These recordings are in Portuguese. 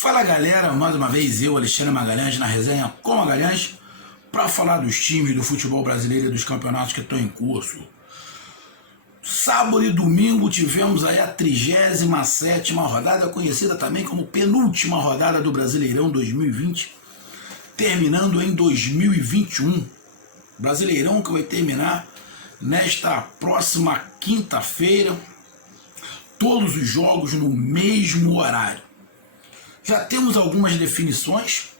Fala galera, mais uma vez eu, Alexandre Magalhães, na resenha com Magalhães, para falar dos times do futebol brasileiro e dos campeonatos que estão em curso. Sábado e domingo tivemos aí a 37ª rodada, conhecida também como penúltima rodada do Brasileirão 2020, terminando em 2021. Brasileirão que vai terminar nesta próxima quinta-feira, todos os jogos no mesmo horário. Já temos algumas definições.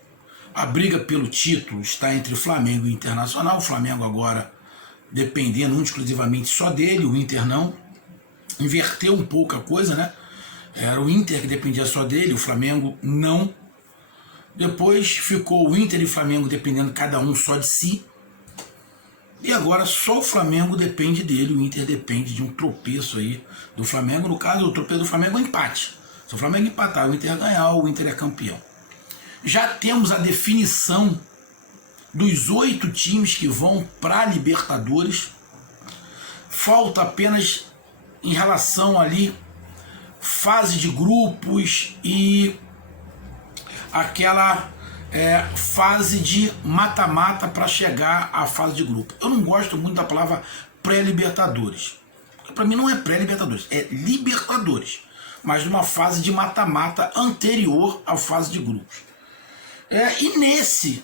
A briga pelo título está entre Flamengo e Internacional. O Flamengo agora dependendo exclusivamente só dele, o Inter não. Inverteu um pouco a coisa, né? Era o Inter que dependia só dele, o Flamengo não. Depois ficou o Inter e o Flamengo dependendo cada um só de si. E agora só o Flamengo depende dele, o Inter depende de um tropeço aí do Flamengo. No caso, o tropeço do Flamengo é um empate. Se o Flamengo empatar, o Inter ganhar, o Inter é campeão. Já temos a definição dos 8 times que vão para a Libertadores. Falta apenas em relação ali fase de grupos e aquela fase de mata-mata para chegar à fase de grupo. Eu não gosto muito da palavra pré-Libertadores. Para mim não é pré-Libertadores, é Libertadores, mas numa fase de mata-mata anterior à fase de grupos. E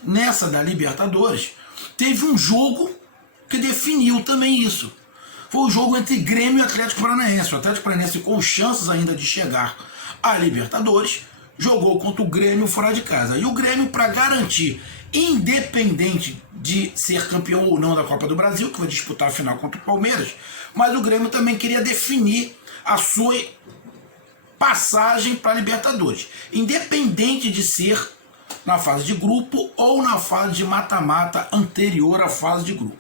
nessa da Libertadores, teve um jogo que definiu também isso. Foi o jogo entre Grêmio e Atlético Paranaense. O Atlético Paranaense, com chances ainda de chegar à Libertadores, jogou contra o Grêmio fora de casa. E o Grêmio, para garantir, independente de ser campeão ou não da Copa do Brasil, que vai disputar a final contra o Palmeiras, mas o Grêmio também queria definir a sua passagem para a Libertadores, independente de ser na fase de grupo ou na fase de mata-mata anterior à fase de grupo.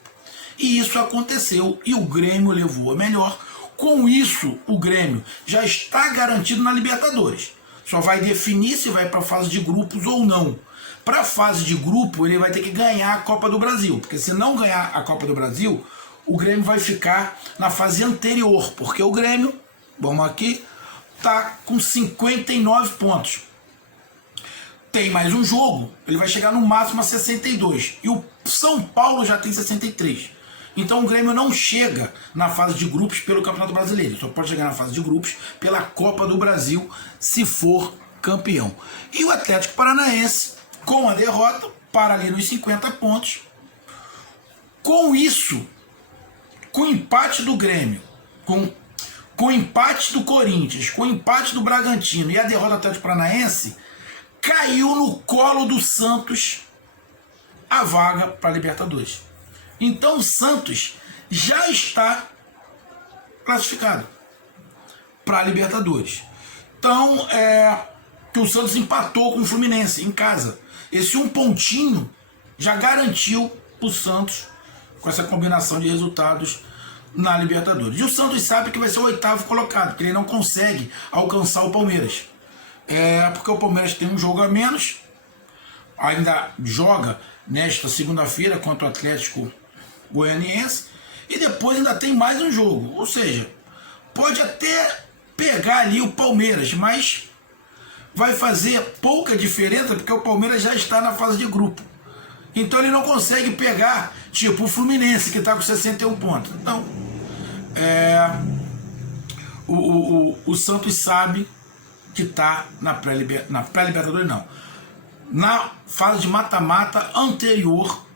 E isso aconteceu e o Grêmio levou a melhor. Com isso, o Grêmio já está garantido na Libertadores. Só vai definir se vai para a fase de grupos ou não. Para a fase de grupo, ele vai ter que ganhar a Copa do Brasil, porque se não ganhar a Copa do Brasil, o Grêmio vai ficar na fase anterior, porque o Grêmio, vamos aqui, está com 59 pontos. Tem mais um jogo, ele vai chegar no máximo a 62. E o São Paulo já tem 63. Então o Grêmio não chega na fase de grupos pelo Campeonato Brasileiro. Só pode chegar na fase de grupos pela Copa do Brasil, se for campeão. E o Atlético Paranaense, com a derrota, para ali nos 50 pontos. Com isso, com o empate do Grêmio, com o empate do Corinthians, com o empate do Bragantino e a derrota do Atlético Paranaense, caiu no colo do Santos a vaga para a Libertadores. Então o Santos já está classificado para a Libertadores. Então, que o Santos empatou com o Fluminense em casa. Esse um pontinho já garantiu o Santos com essa combinação de resultados na Libertadores. E o Santos sabe que vai ser o 8º colocado, porque ele não consegue alcançar o Palmeiras. Porque o Palmeiras tem um jogo a menos, ainda joga nesta segunda-feira contra o Atlético Goianiense, e depois ainda tem mais um jogo. Ou seja, pode até pegar ali o Palmeiras, mas vai fazer pouca diferença, porque o Palmeiras já está na fase de grupo. Então ele não consegue pegar, tipo, o Fluminense, que está com 61 pontos. Então, o Santos sabe que está na pré-Libertadores, não. Na fase de mata-mata anterior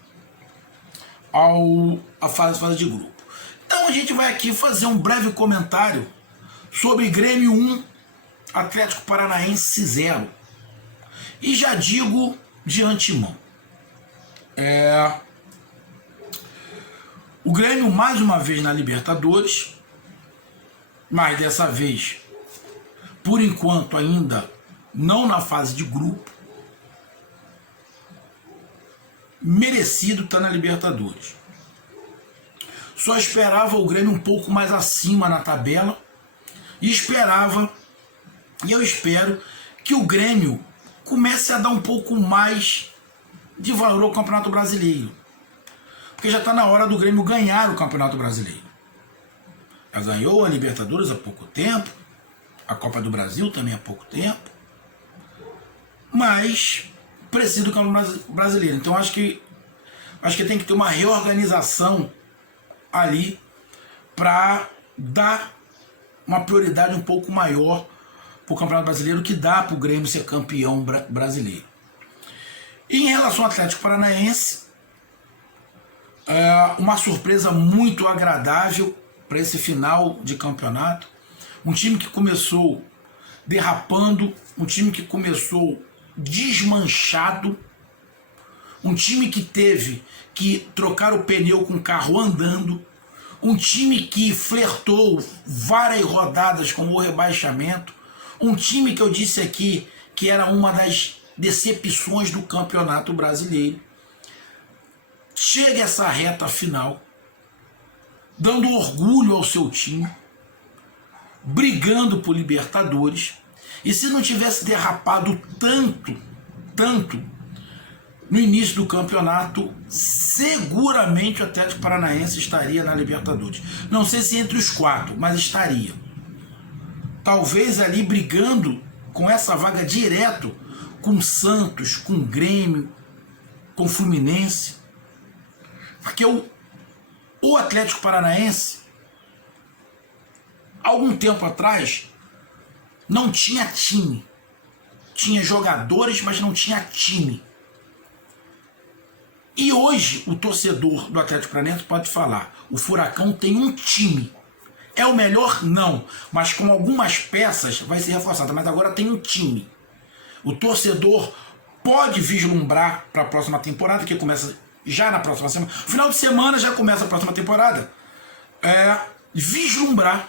à fase de grupo. Então a gente vai aqui fazer um breve comentário sobre Grêmio 1, Atlético Paranaense 0. E já digo de antemão, o Grêmio mais uma vez na Libertadores, mas dessa vez, por enquanto ainda não na fase de grupo. Merecido estar na Libertadores. Só esperava o Grêmio um pouco mais acima na tabela e eu espero que o Grêmio comece a dar um pouco mais de valor ao Campeonato Brasileiro, porque já está na hora do Grêmio ganhar o Campeonato Brasileiro. Já ganhou a Libertadores há pouco tempo, a Copa do Brasil também há pouco tempo. mas precisa do Campeonato Brasileiro. Então acho que tem que ter uma reorganização ali para dar uma prioridade um pouco maior para o Campeonato Brasileiro, que dá para o Grêmio ser campeão brasileiro. E em relação ao Atlético Paranaense, uma surpresa muito agradável para esse final de campeonato. Um time que começou derrapando, um time que começou desmanchado, um time que teve que trocar o pneu com o carro andando, um time que flertou várias rodadas com o rebaixamento, um time que eu disse aqui que era uma das decepções do Campeonato Brasileiro. Chega essa reta final, dando orgulho ao seu time, brigando por Libertadores, e se não tivesse derrapado tanto no início do campeonato, seguramente o Atlético Paranaense estaria na Libertadores. Não sei se entre os 4, mas estaria. Talvez ali brigando com essa vaga direto com Santos, com Grêmio, com Fluminense. Porque o Atlético Paranaense, algum tempo atrás, não tinha time. Tinha jogadores, mas não tinha time. E hoje o torcedor do Atlético Paranaense pode falar: o Furacão tem um time. É o melhor? Não. Mas com algumas peças vai ser reforçado. Mas agora tem um time. O torcedor pode vislumbrar para a próxima temporada, que começa já na próxima semana. Final de semana já começa a próxima temporada. Vislumbrar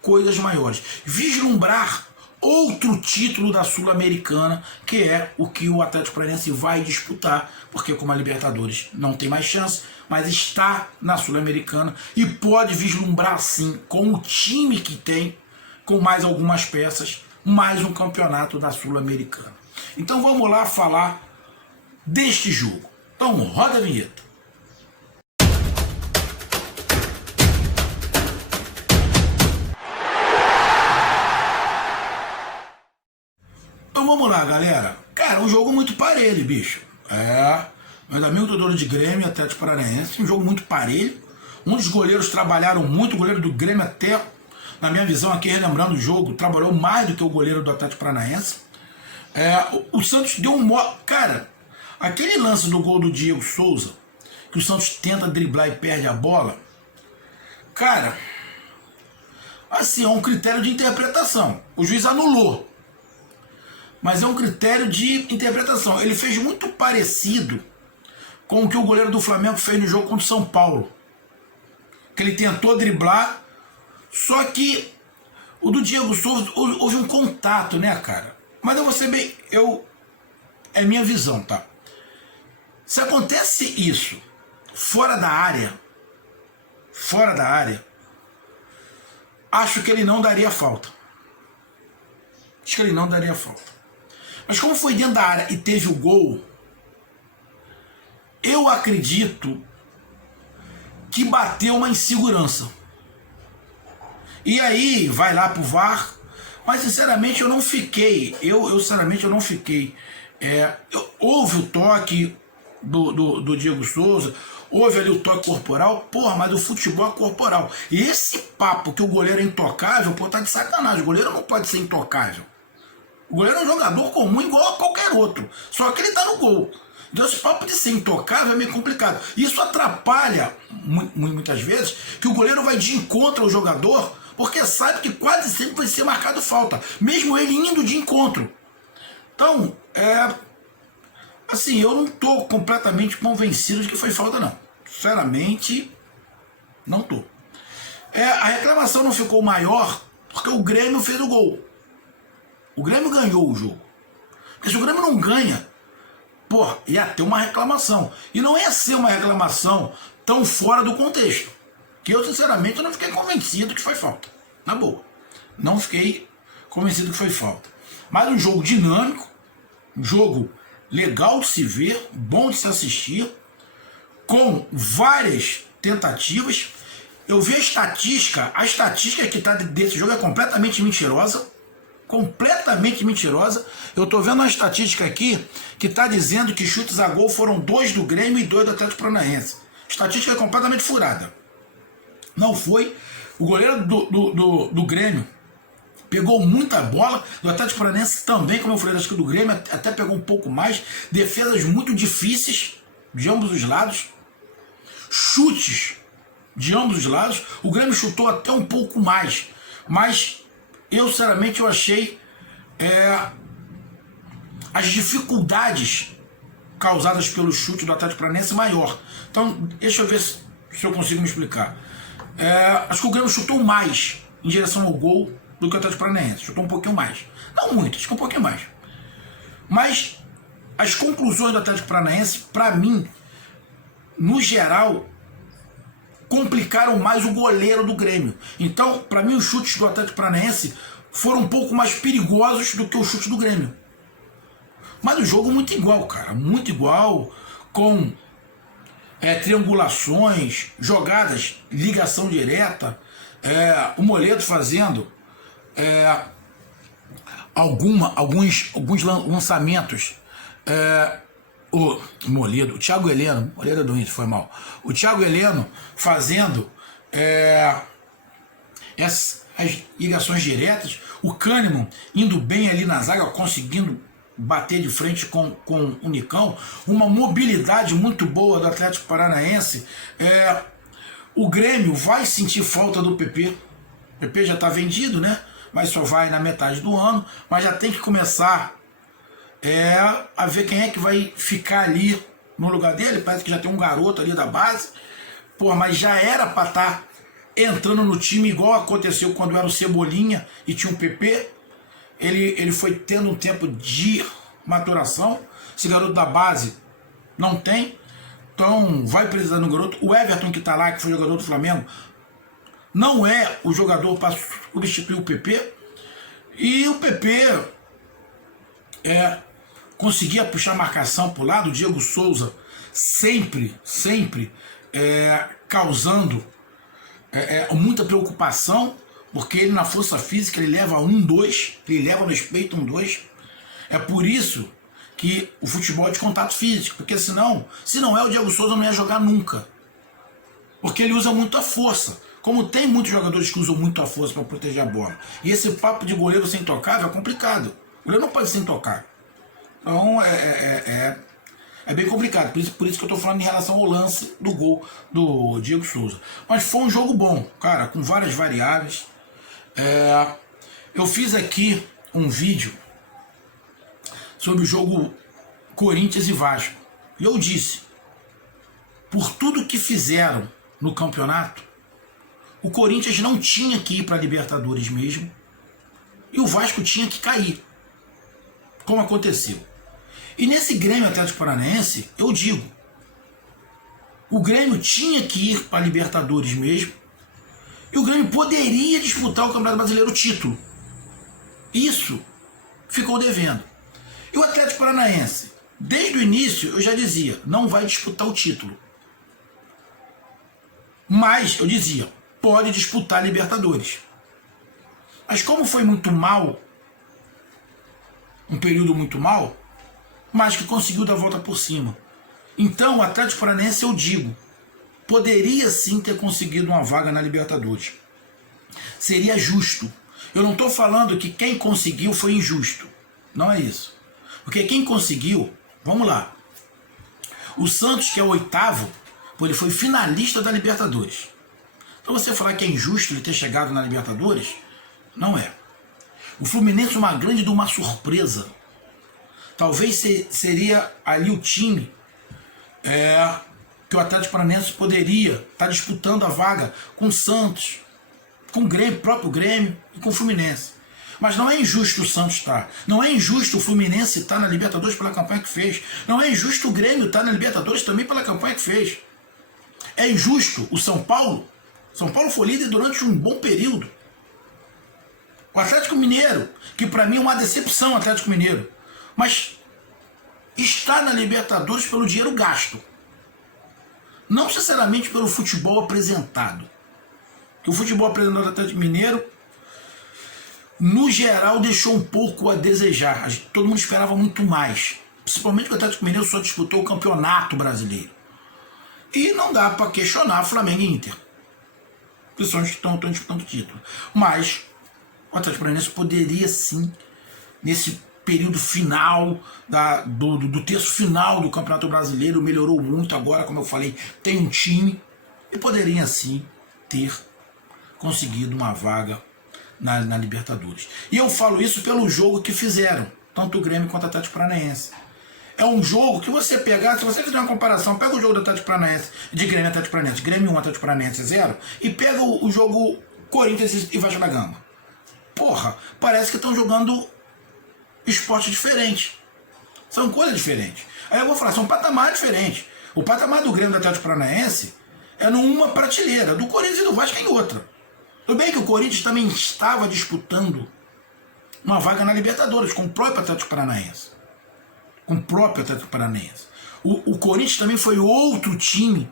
coisas maiores. Vislumbrar outro título da Sul-Americana, que é o que o Atlético Paranaense vai disputar, porque como a Libertadores não tem mais chance, mas está na Sul-Americana e pode vislumbrar sim, com o time que tem, com mais algumas peças, mais um campeonato da Sul-Americana. Então vamos lá falar deste jogo. Então roda a vinheta. Então vamos lá, galera. Cara, um jogo muito parelho, bicho. Meus amigos torcedores de Grêmio, Atlético Paranaense, um jogo muito parelho. Um dos goleiros trabalharam muito, o goleiro do Grêmio até, na minha visão aqui, relembrando o jogo, trabalhou mais do que o goleiro do Atlético Paranaense. O Santos deu um... Cara, aquele lance do gol do Diego Souza, que o Santos tenta driblar e perde a bola, cara, assim, é um critério de interpretação. O juiz anulou. Mas é um critério de interpretação. Ele fez muito parecido com o que o goleiro do Flamengo fez no jogo contra o São Paulo. Que ele tentou driblar, só que o do Diego Souza houve um contato, né, cara? Mas eu vou ser bem... É minha visão, tá? Se acontece isso fora da área, acho que ele não daria falta. Mas como foi dentro da área e teve o gol, eu acredito que bateu uma insegurança. E aí vai lá pro VAR, mas sinceramente eu não fiquei. Sinceramente eu não fiquei. Houve o toque do Diego Souza, houve ali o toque corporal, porra, mas o futebol é corporal. E esse papo que o goleiro é intocável, pô, tá de sacanagem. O goleiro não pode ser intocável. O goleiro é um jogador comum igual a qualquer outro, só que ele tá no gol. Então esse papo de ser intocável é meio complicado. Isso atrapalha, muitas vezes, que o goleiro vai de encontro ao jogador, porque sabe que quase sempre vai ser marcado falta, mesmo ele indo de encontro. Então, assim, eu não tô completamente convencido de que foi falta, não. Sinceramente, não tô. A reclamação não ficou maior porque o Grêmio fez o gol. O Grêmio ganhou o jogo. Porque se o Grêmio não ganha, pô, ia ter uma reclamação. E não ia ser uma reclamação tão fora do contexto. Que eu, sinceramente, não fiquei convencido que foi falta. Na boa. Não fiquei convencido que foi falta. Mas um jogo dinâmico, um jogo legal de se ver, bom de se assistir, com várias tentativas. Eu vi a estatística que está desse jogo é completamente mentirosa. completamente mentirosa. Eu estou vendo uma estatística aqui que está dizendo que chutes a gol foram 2 do Grêmio e 2 do Atlético Paranaense. Estatística completamente furada. Não foi. O goleiro do Grêmio pegou muita bola, do Atlético Paranaense também, como eu falei, acho que do Grêmio até pegou um pouco mais. Defesas muito difíceis de ambos os lados. Chutes de ambos os lados. O Grêmio chutou até um pouco mais, mas eu, sinceramente, eu achei as dificuldades causadas pelo chute do Atlético Paranaense maior. Então, deixa eu ver se eu consigo me explicar. Acho que o Grêmio chutou mais em direção ao gol do que o Atlético Paranaense. Chutou um pouquinho mais. Não muito, acho que um pouquinho mais. Mas as conclusões do Atlético Paranaense, para mim, no geral, complicaram mais o goleiro do Grêmio. Então, para mim, os chutes do Atlético Paranaense foram um pouco mais perigosos do que o chute do Grêmio. Mas o jogo muito igual, cara. Muito igual, com triangulações, jogadas, ligação direta, o Moledo fazendo alguns lançamentos. O Moledo, o Thiago Heleno, Moledo do Inter, foi mal. O Thiago Heleno fazendo as ligações diretas, o Kahneman indo bem ali na zaga, conseguindo bater de frente com o Nicão, uma mobilidade muito boa do Atlético Paranaense. O Grêmio vai sentir falta do PP. O PP já está vendido, né? Mas só vai na metade do ano, mas já tem que começar a ver quem é que vai ficar ali no lugar dele. Parece que já tem um garoto ali da base. Pô, mas já era para estar entrando no time igual aconteceu quando era o Cebolinha e tinha um PP. Ele foi tendo um tempo de maturação. Esse garoto da base não tem. Então vai precisar do garoto. O Everton, que está lá, que foi jogador do Flamengo, não é o jogador para substituir o PP. E o PP conseguia puxar a marcação para o lado. O Diego Souza sempre causando muita preocupação, porque ele na força física ele leva 1-2, ele leva no peito 1-2. É por isso que o futebol é de contato físico, porque senão, se não é o Diego Souza, não ia jogar nunca. Porque ele usa muito a força. Como tem muitos jogadores que usam muito a força para proteger a bola. E esse papo de goleiro sem tocar é complicado. O goleiro não pode sem tocar. Então é bem complicado. Por isso que eu estou falando em relação ao lance do gol do Diego Souza. Mas foi um jogo bom, cara, com várias variáveis. Eu fiz aqui um vídeo sobre o jogo Corinthians e Vasco. E eu disse, por tudo que fizeram no campeonato, o Corinthians não tinha que ir para a Libertadores mesmo, e o Vasco tinha que cair, como aconteceu. E nesse Grêmio Atlético Paranaense, eu digo, o Grêmio tinha que ir para a Libertadores mesmo, e o Grêmio poderia disputar o Campeonato Brasileiro, o título. Isso ficou devendo. E o Atlético Paranaense, desde o início, eu já dizia, não vai disputar o título. Mas, eu dizia, pode disputar a Libertadores. Mas como foi muito mal, um período muito mal, mas que conseguiu dar a volta por cima. Então, o Atlético Paranaense, eu digo, poderia sim ter conseguido uma vaga na Libertadores. Seria justo. Eu não estou falando que quem conseguiu foi injusto. Não é isso. Porque quem conseguiu, vamos lá. O Santos, que é o 8º, ele foi finalista da Libertadores. Então você falar que é injusto ele ter chegado na Libertadores, não é. O Fluminense, uma grande de uma surpresa. Talvez seria ali o time que o Atlético Paranaense poderia estar disputando a vaga com o Santos, com o Grêmio, próprio Grêmio e com o Fluminense. Mas não é injusto o Santos estar. Não é injusto o Fluminense estar na Libertadores pela campanha que fez. Não é injusto o Grêmio estar na Libertadores também pela campanha que fez. É injusto o São Paulo. São Paulo foi líder durante um bom período. O Atlético Mineiro, que para mim é uma decepção o Atlético Mineiro, mas está na Libertadores pelo dinheiro gasto. Não sinceramente pelo futebol apresentado. Que o futebol apresentado do Atlético Mineiro, no geral, deixou um pouco a desejar. Todo mundo esperava muito mais. Principalmente que o Atlético Mineiro só disputou o Campeonato Brasileiro. E não dá para questionar Flamengo e Inter. Que são os que estão disputando o título. Mas o Atlético Paranaense poderia sim, nesse período final, do terço final do Campeonato Brasileiro, melhorou muito agora, como eu falei, tem um time, e poderia sim ter conseguido uma vaga na Libertadores. E eu falo isso pelo jogo que fizeram, tanto o Grêmio quanto o Atlético Paranaense. É um jogo que você pegar, se você fizer uma comparação, pega o jogo do Atlético Paranaense, de Grêmio e Atlético Paranaense, Grêmio 1, Atlético Paranaense 0, e pega o jogo Corinthians e Vasco da Gama. Porra, parece que estão jogando esporte diferente. São coisas diferentes. Aí eu vou falar, são patamares diferentes. O patamar do Grêmio e do Atlético Paranaense é numa prateleira, do Corinthians e do Vasco é em outra. Tudo bem que o Corinthians também estava disputando uma vaga na Libertadores com o próprio Atlético Paranaense. Com o próprio Atlético Paranaense. O Corinthians também foi outro time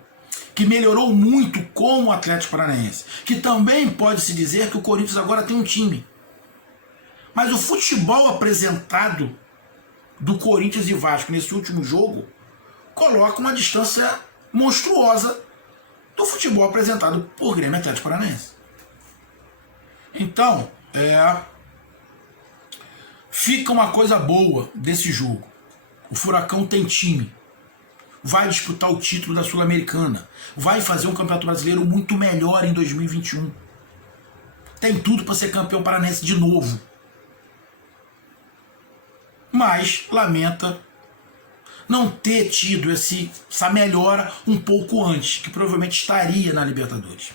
que melhorou muito com o Atlético Paranaense. Que também pode-se dizer que o Corinthians agora tem um time. Mas o futebol apresentado do Corinthians e Vasco nesse último jogo coloca uma distância monstruosa do futebol apresentado por Grêmio e Atlético Paranaense. Então, fica uma coisa boa desse jogo. O Furacão tem time, vai disputar o título da Sul-Americana, vai fazer um Campeonato Brasileiro muito melhor em 2021. Tem tudo para ser campeão paranaense de novo. Mas lamenta não ter tido essa melhora um pouco antes, que provavelmente estaria na Libertadores.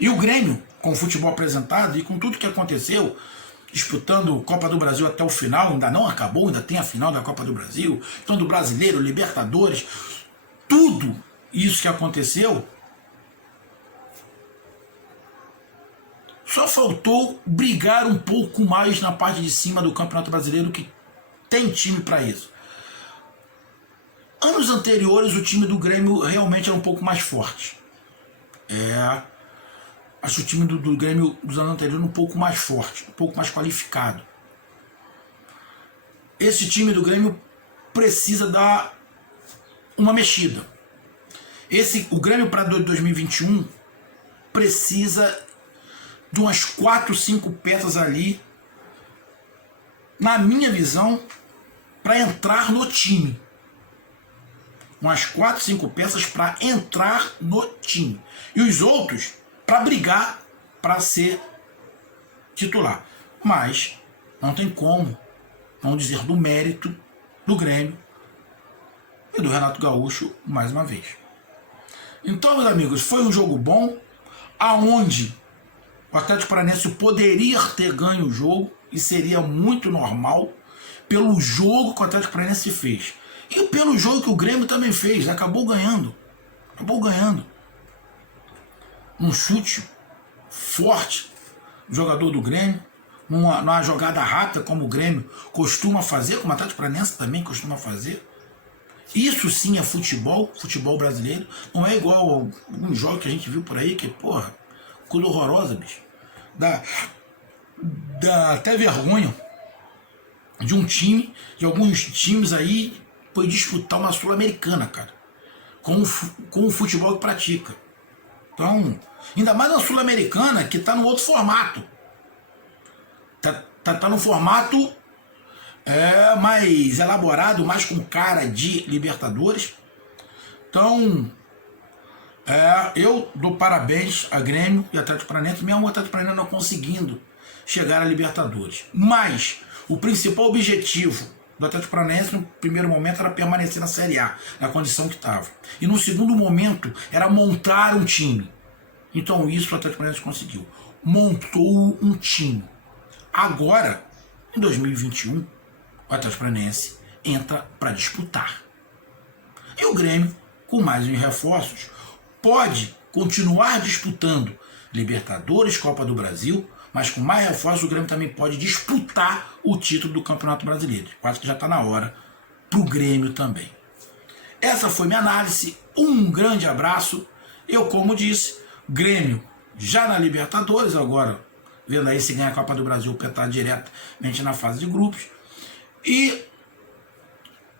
E o Grêmio, com o futebol apresentado e com tudo que aconteceu, disputando Copa do Brasil até o final, ainda não acabou, ainda tem a final da Copa do Brasil, então do Brasileiro, Libertadores, tudo isso que aconteceu, só faltou brigar um pouco mais na parte de cima do Campeonato Brasileiro, que tem time para isso. Anos anteriores o time do Grêmio realmente era um pouco mais forte. Acho o time do Grêmio dos anos anteriores um pouco mais forte, um pouco mais qualificado. Esse time do Grêmio precisa dar uma mexida. O Grêmio para 2021 precisa de umas 4, 5 peças ali, na minha visão, para entrar no time. Umas 4, 5 peças para entrar no time. E os outros para brigar para ser titular. Mas não tem como não dizer do mérito do Grêmio e do Renato Gaúcho mais uma vez. Então, meus amigos, foi um jogo bom, aonde o Atlético Paranaense poderia ter ganho o jogo, e seria muito normal pelo jogo que o Atlético Paranaense fez. E pelo jogo que o Grêmio também fez, acabou ganhando. Um chute forte do jogador do Grêmio, numa jogada rápida, como o Grêmio costuma fazer, como o Atlético Paranaense também costuma fazer. Isso sim é futebol brasileiro. Não é igual a alguns jogos que a gente viu por aí, que, porra, coisa horrorosa, bicho. Dá até vergonha de alguns times aí, foi disputar uma Sul-Americana, cara, com o futebol que pratica. Então, ainda mais na Sul-Americana, que está no outro formato. Tá no formato mais elaborado, mais com cara de Libertadores. Então, eu dou parabéns a Grêmio e Atlético Paranaense, mesmo o Atlético Paranaense não conseguindo chegar a Libertadores. Mas o principal objetivo do Atlético Paranaense no primeiro momento era permanecer na Série A, na condição que estava. E no segundo momento era montar um time. Então isso o Atlético Paranaense conseguiu. Montou um time. Agora, em 2021, o Atlético Paranaense entra para disputar. E o Grêmio, com mais uns reforços, pode continuar disputando Libertadores, Copa do Brasil, mas com mais reforços o Grêmio também pode disputar o título do Campeonato Brasileiro. Quase que já está na hora para o Grêmio também. Essa foi minha análise. Um grande abraço. Eu, como disse, Grêmio já na Libertadores, agora vendo aí se ganha a Copa do Brasil para estar diretamente na fase de grupos. E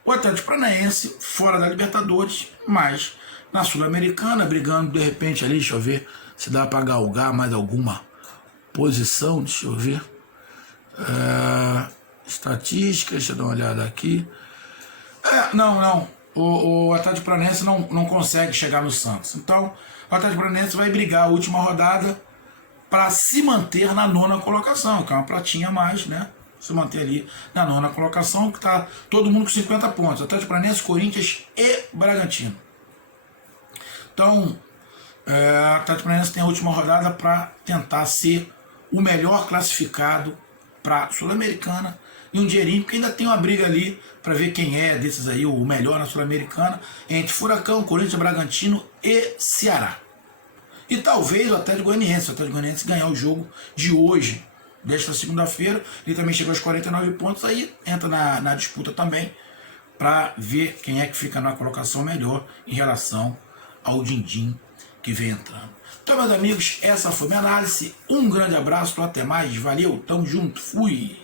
o Atlético Paranaense fora da Libertadores, mas na Sul-Americana, brigando de repente ali, deixa eu ver se dá para galgar mais alguma posição, deixa eu ver. Estatísticas, deixa eu dar uma olhada aqui. Não. O Atlético Paranaense não consegue chegar no Santos. Então, o Atlético Paranaense vai brigar a última rodada para se manter na 9ª colocação, que é uma pratinha a mais, né? Se manter ali na 9ª colocação, que tá todo mundo com 50 pontos. Atlético Paranaense, Corinthians e Bragantino. Então, o Atlético Paranaense tem a última rodada para tentar ser o melhor classificado para a Sul-Americana e um dinheirinho, porque ainda tem uma briga ali para ver quem é desses aí o melhor na Sul-Americana, entre Furacão, Corinthians, Bragantino e Ceará. E talvez o Atlético Goianiense ganhar o jogo de hoje, desta segunda-feira. Ele também chegou aos 49 pontos, aí entra na disputa também para ver quem é que fica na colocação melhor em relação ao din-din que vem entrando. Então, meus amigos, essa foi minha análise. Um grande abraço, até mais, valeu, tamo junto, fui!